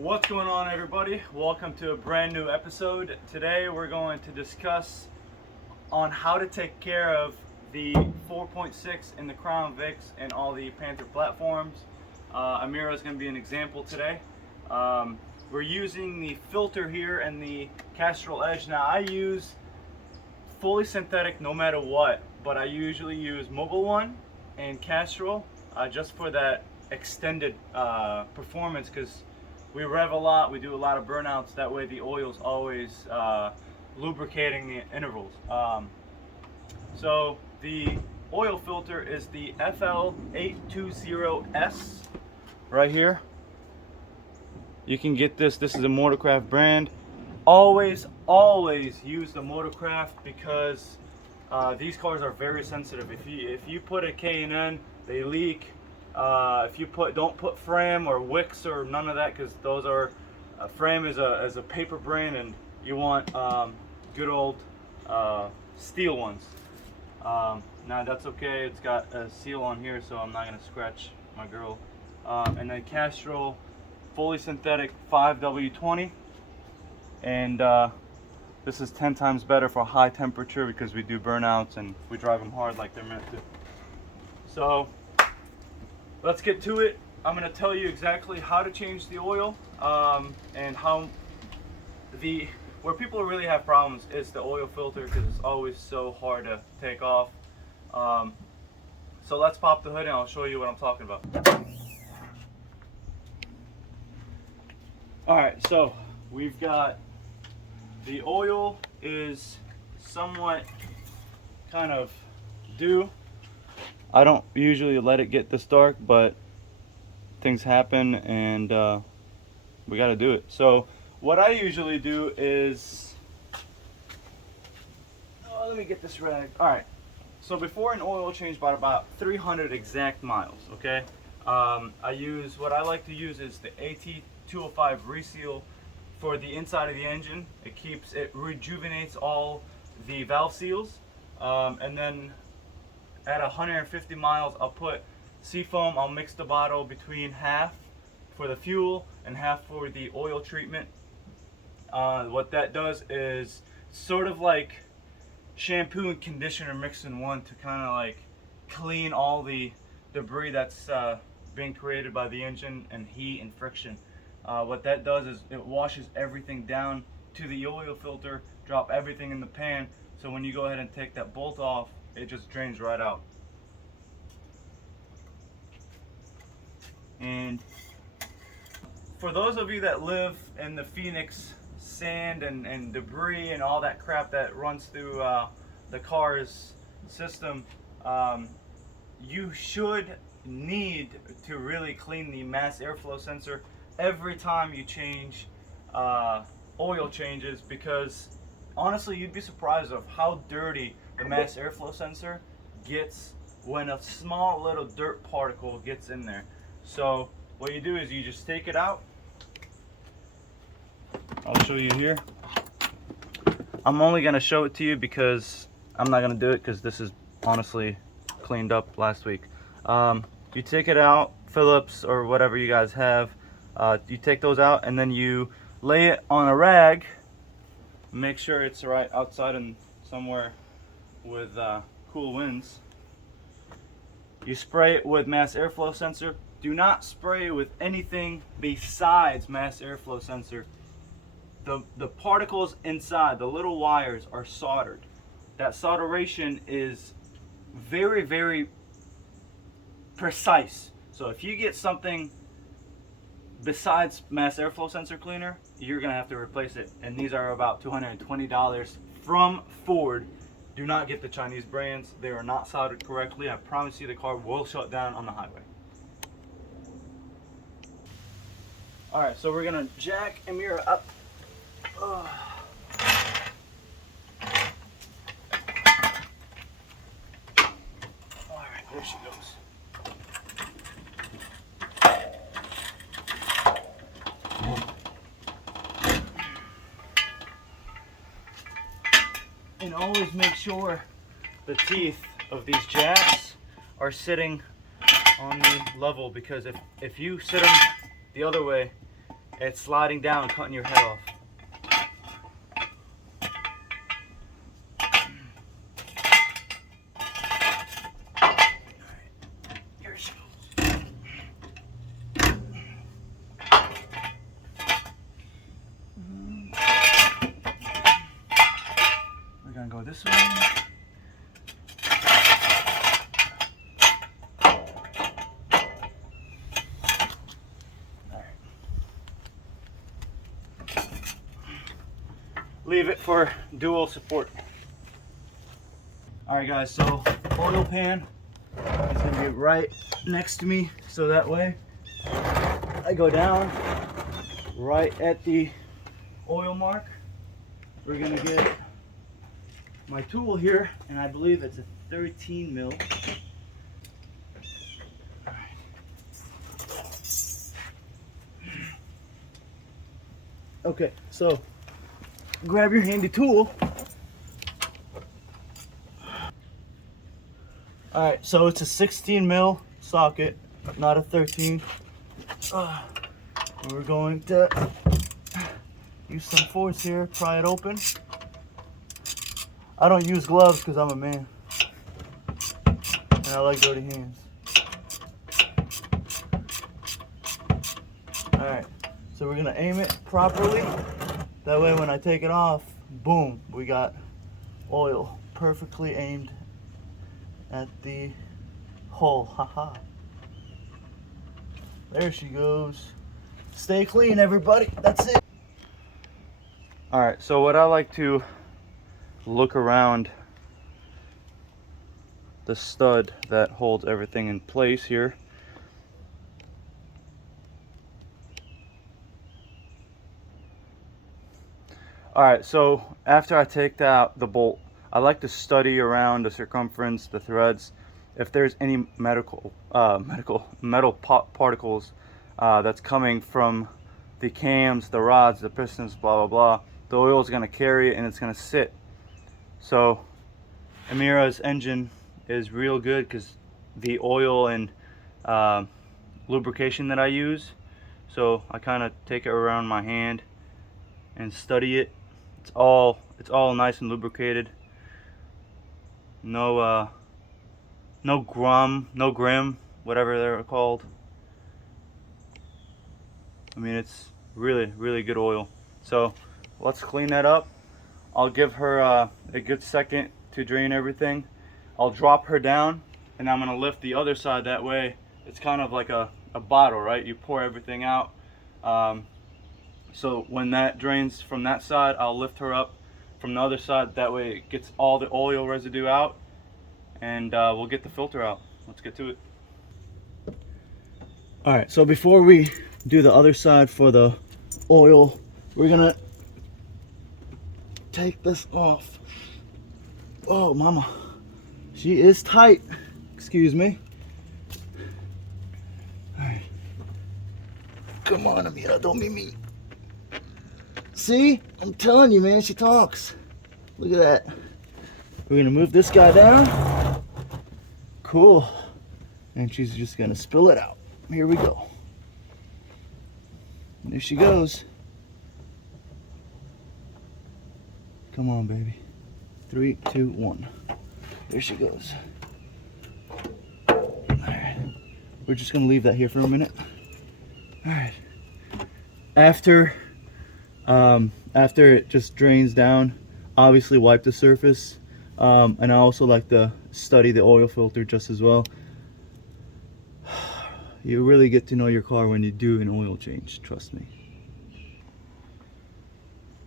What's going on, everybody? Welcome to a brand new episode. Today we're going to discuss on how to take care of the 4.6 in the Crown Vics and all the Panther platforms. Amira is going to be an example today. We're using the filter here and the Castrol edge. Now I use fully synthetic no matter what, but I usually use Mobile One and Castrol just for that extended performance, because we rev a lot, we do a lot of burnouts. That way the oil's always lubricating the intervals. So the oil filter is the FL820S right here. You can get this. This is a Motorcraft brand. Always use the Motorcraft, because these cars are very sensitive. If you put a K&N, they leak. If you don't put Fram or Wicks or none of that, because those are Fram is a paper brand, and you want good old steel ones. Now that's okay. It's got a seal on here, so I'm not gonna scratch my girl. And then Castrol fully synthetic 5W20, and this is 10 times better for high temperature, because we do burnouts and we drive them hard like they're meant to. So let's get to it. I'm going to tell you exactly how to change the oil, and how where people really have problems is the oil filter, because it's always so hard to take off. So let's pop the hood and I'll show you what I'm talking about. Alright, so we've got the oil is somewhat kind of due. I don't usually let it get this dark, but things happen and we got to do it. So what I usually do is, let me get this rag. All right, so before an oil change, about 300 exact miles, okay? I use, what I like to use is the AT205 reseal for the inside of the engine. It rejuvenates all the valve seals, and then at 150 miles, I'll put seafoam. I'll mix the bottle between half for the fuel and half for the oil treatment. What that does is sort of like shampoo and conditioner mixed in one, to kind of like clean all the debris that's being created by the engine and heat and friction. What that does is it washes everything down to the oil filter, drop everything in the pan, so when you go ahead and take that bolt off, it just drains right out. And for those of you that live in the Phoenix sand and debris and all that crap that runs through the car's system, you should need to really clean the mass airflow sensor every time you change oil changes, because honestly you'd be surprised of how dirty the mass airflow sensor gets when a small little dirt particle gets in there. So what you do is you just take it out. I'll show you here. I'm only going to show it to you because I'm not going to do it, because this is honestly cleaned up last week. You take it out, Phillips or whatever you guys have, you take those out, and then you lay it on a rag. Make sure it's right outside and somewhere with cool winds. You spray it with mass airflow sensor. Do not spray with anything besides mass airflow sensor. The particles inside, the little wires, are soldered. That solderation is very, very precise. So if you get something besides mass airflow sensor cleaner, you're gonna have to replace it. And these are about $220 from Ford. Do not get the Chinese brands. They are not soldered correctly. I promise you the car will shut down on the highway. All right, so we're gonna jack Amira up. All right, there she goes. And always make sure the teeth of these jacks are sitting on the level, because if you sit them the other way it's sliding down, cutting your head off. Here she goes. We're gonna go this way. Leave it for dual support. Alright guys, so oil pan is going to be right next to me, so that way I go down right at the oil mark. We're going to get my tool here, and I believe it's a 13 mil. Okay, so grab your handy tool. Alright, so it's a 16 mil socket, not a 13. We're going to use some force here, pry it open. I don't use gloves because I'm a man and I like dirty hands. Alright, so we're gonna aim it properly. That way when I take it off, boom, we got oil perfectly aimed at the hole. Haha. There she goes. Stay clean, everybody. That's it. Alright, so what I like to look around the stud that holds everything in place here. Alright, so after I take out the bolt, I like to study around the circumference, the threads, if there's any metal particles that's coming from the cams, the rods, the pistons, blah blah blah. The oil is going to carry it and it's going to sit. So Amira's engine is real good because the oil and lubrication that I use. So I kind of take it around my hand and study it. It's all nice and lubricated. No grim, whatever they're called. I mean, it's really good oil. So let's clean that up. I'll give her a good second to drain everything. I'll drop her down and I'm gonna lift the other side. That way it's kind of like a bottle, right? You pour everything out. So when that drains from that side, I'll lift her up from the other side. That way it gets all the oil residue out, and we'll get the filter out. Let's get to it. Alright, so before we do the other side for the oil, we're gonna take this off. Oh mama, she is tight. Excuse me. Alright, come on Amira, don't be mean. See, I'm telling you, man, she talks. Look at that. We're gonna move this guy down. Cool. And she's just gonna spill it out. Here we go. And there she goes. Come on, baby. 3, 2, 1. There she goes. All right. We're just gonna leave that here for a minute. All right. After it just drains down, obviously wipe the surface. And I also like to study the oil filter just as well. You really get to know your car when you do an oil change, trust me.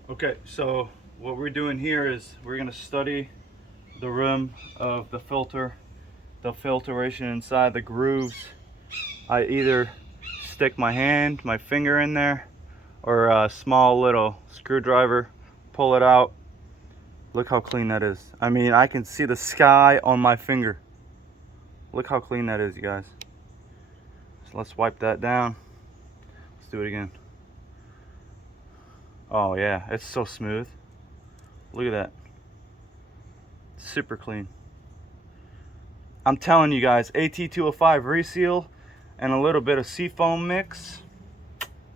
Okay, so what we're doing here is we're going to study the rim of the filter, the filtration inside the grooves. I either stick my hand, my finger in there, or a small little screwdriver, pull it out. Look how clean that is. I mean, I can see the sky on my finger. Look how clean that is, you guys. So let's wipe that down. Let's do it again. Oh yeah, it's so smooth. Look at that. Super clean. I'm telling you guys, AT205 reseal and a little bit of seafoam mix.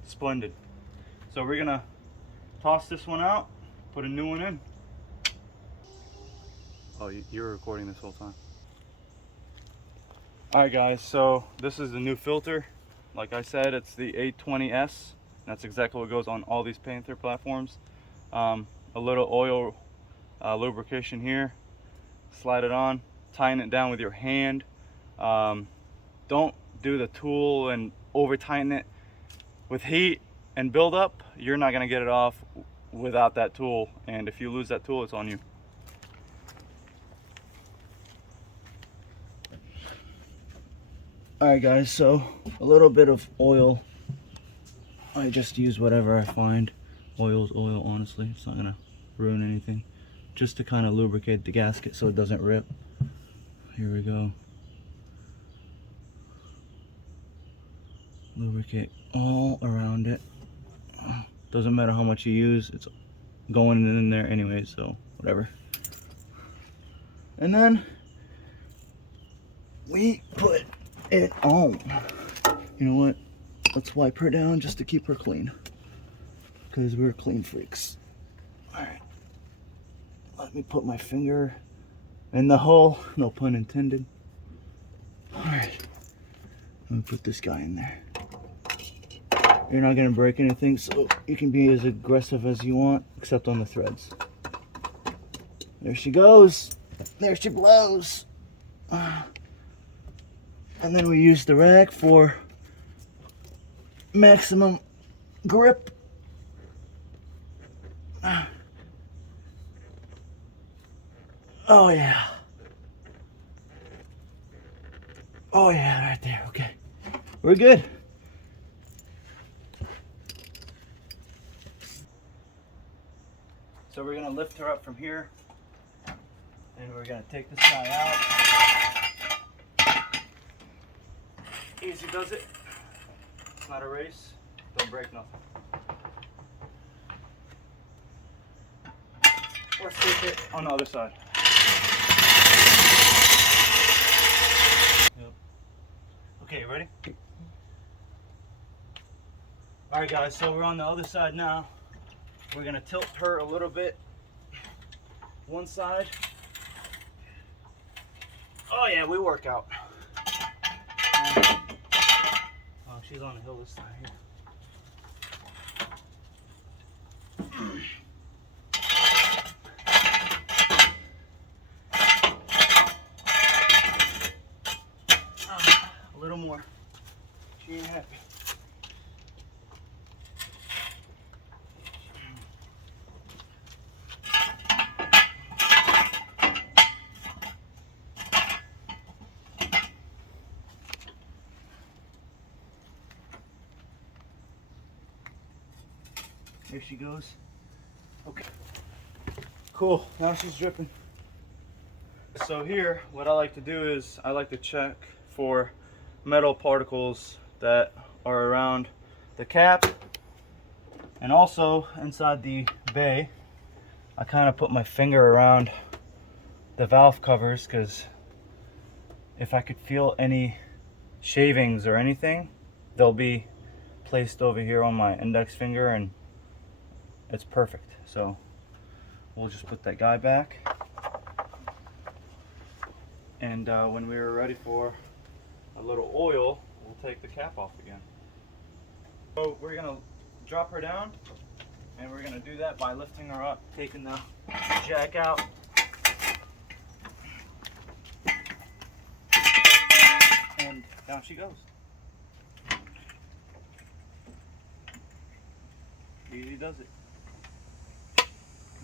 Splendid. So we're gonna toss this one out, put a new one in. Oh, you're recording this whole time. Alright guys, so this is the new filter. Like I said, it's the 820S. That's exactly what goes on all these Panther platforms. A little oil lubrication here. Slide it on, tighten it down with your hand. Don't do the tool and over tighten it. With heat and buildup, you're not gonna get it off without that tool, and if you lose that tool, it's on you. Alright guys, so a little bit of oil. I just use whatever I find. Oil's oil, honestly. It's not gonna ruin anything. Just to kind of lubricate the gasket so it doesn't rip. Here we go. Lubricate all around it. Doesn't matter how much you use, it's going in there anyway, so whatever. And then we put it on. You know what? Let's wipe her down just to keep her clean, because we're clean freaks. Alright. Let me put my finger in the hole, no pun intended. Alright. Let me put this guy in there. You're not going to break anything, so you can be as aggressive as you want, except on the threads. There she goes. There she blows. And then we use the rag for maximum grip. Oh yeah. Oh yeah, right there. Okay. We're good. So we're gonna lift her up from here, and we're gonna take this guy out. Easy does it. It's not a race. Don't break nothing. Let's take it on the other side. Yep. Okay, ready? Alright guys, so we're on the other side now. We're gonna tilt her a little bit. One side. Oh yeah, we work out. Oh, she's on the hill this side here. A little more. She ain't happy. There she goes. Okay. Cool. Now she's dripping. So here, what I like to do is I like to check for metal particles that are around the cap, and also inside the bay. I kind of put my finger around the valve covers, because if I could feel any shavings or anything, they'll be placed over here on my index finger, and it's perfect. So we'll just put that guy back, and when we are ready for a little oil, we'll take the cap off again. So we're gonna drop her down, and we're gonna do that by lifting her up, taking the jack out, and down she goes. Easy does it.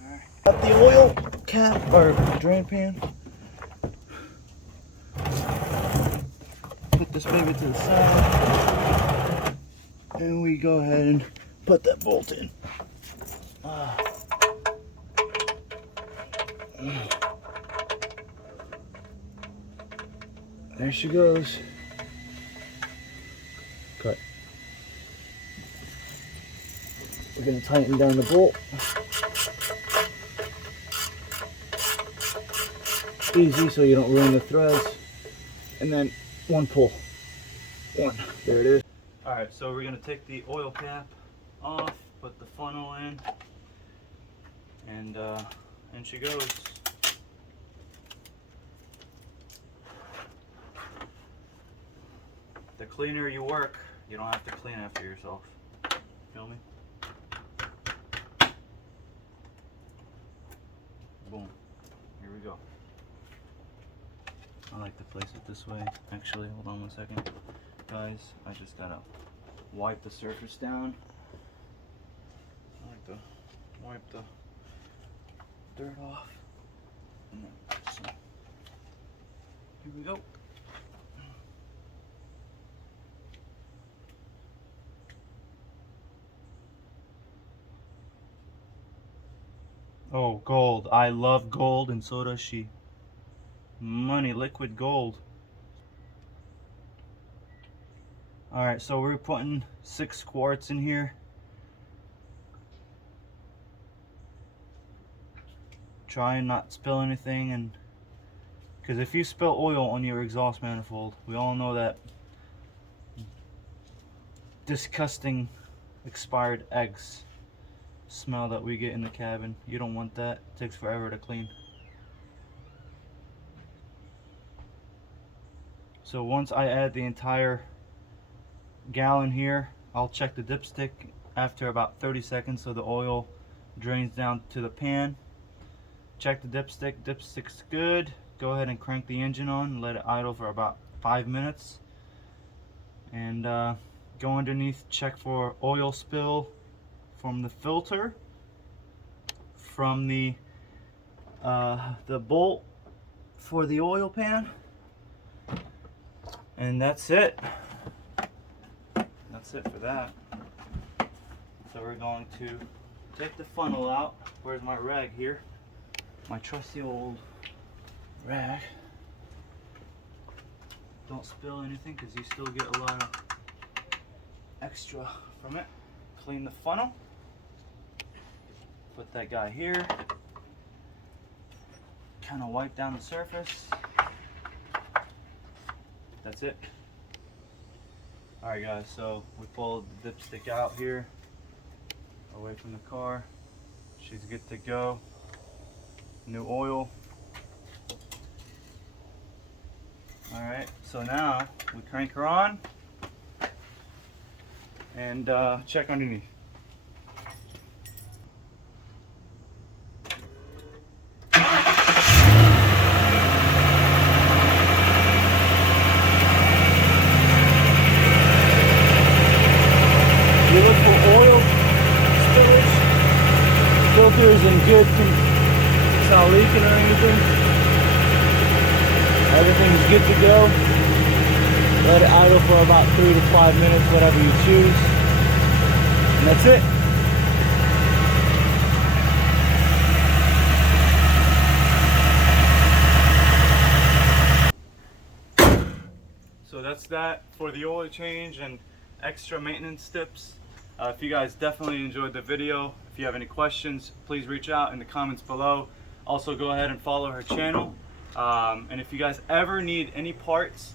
Alright. Got the oil cap or drain pan. Put this baby to the side, and we go ahead and put that bolt in. There she goes. Cut. We're going to tighten down the bolt. Easy, so you don't ruin the threads. And then one pull. One. There it is. Alright, so we're going to take the oil cap off. put the funnel in, and she goes. The cleaner you work, you don't have to clean after yourself. Feel me? Boom. Here we go. I like to place it this way. Actually, hold on 1 second. Guys, I just gotta wipe the surface down. I like to wipe the dirt off. And then, so, here we go. Oh, gold. I love gold, and so does she. Money, liquid gold. Alright, so we're putting 6 quarts in here. Try and not spill anything, and because if you spill oil on your exhaust manifold, we all know that disgusting expired eggs smell that we get in the cabin. You don't want that. It takes forever to clean. So once I add the entire gallon here, I'll check the dipstick after about 30 seconds so the oil drains down to the pan. Check the dipstick. Dipstick's good. Go ahead and crank the engine on and let it idle for about 5 minutes. And go underneath, check for oil spill from the filter, from the bolt for the oil pan, and that's it. That's it for that. So we're going to take the funnel out. Where's my rag here? My trusty old rag. Don't spill anything because you still get a lot of extra from it. Clean the funnel. Put that guy here. Kind of wipe down the surface. That's it. Alright guys, so we pulled the dipstick out here, away from the car. She's good to go. New oil. Alright, so now we crank her on and check underneath. Filters in good, it's not leaking or anything. Everything's good to go. Let it idle for about 3 to 5 minutes, whatever you choose. And that's it. So that's that for the oil change and extra maintenance tips. If you guys definitely enjoyed the video, if you have any questions, please reach out in the comments below. Also, go ahead and follow her channel. And if you guys ever need any parts,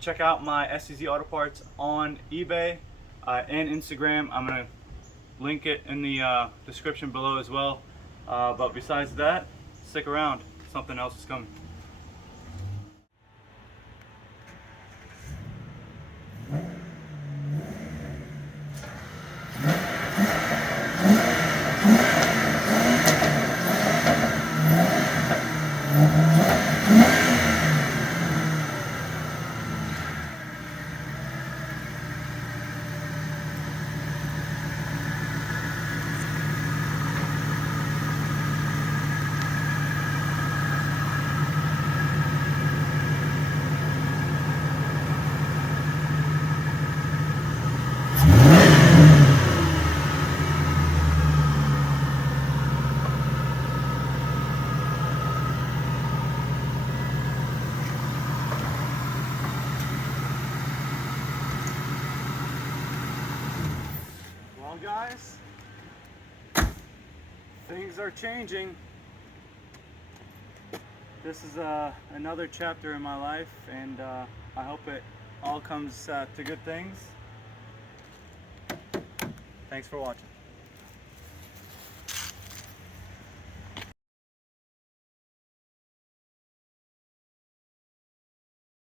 check out my STZAUTOPARTS on eBay and Instagram. I'm going to link it in the description below as well. But besides that, stick around. Something else is coming. Guys, things are changing. This is another chapter in my life, and I hope it all comes to good things. Thanks for watching.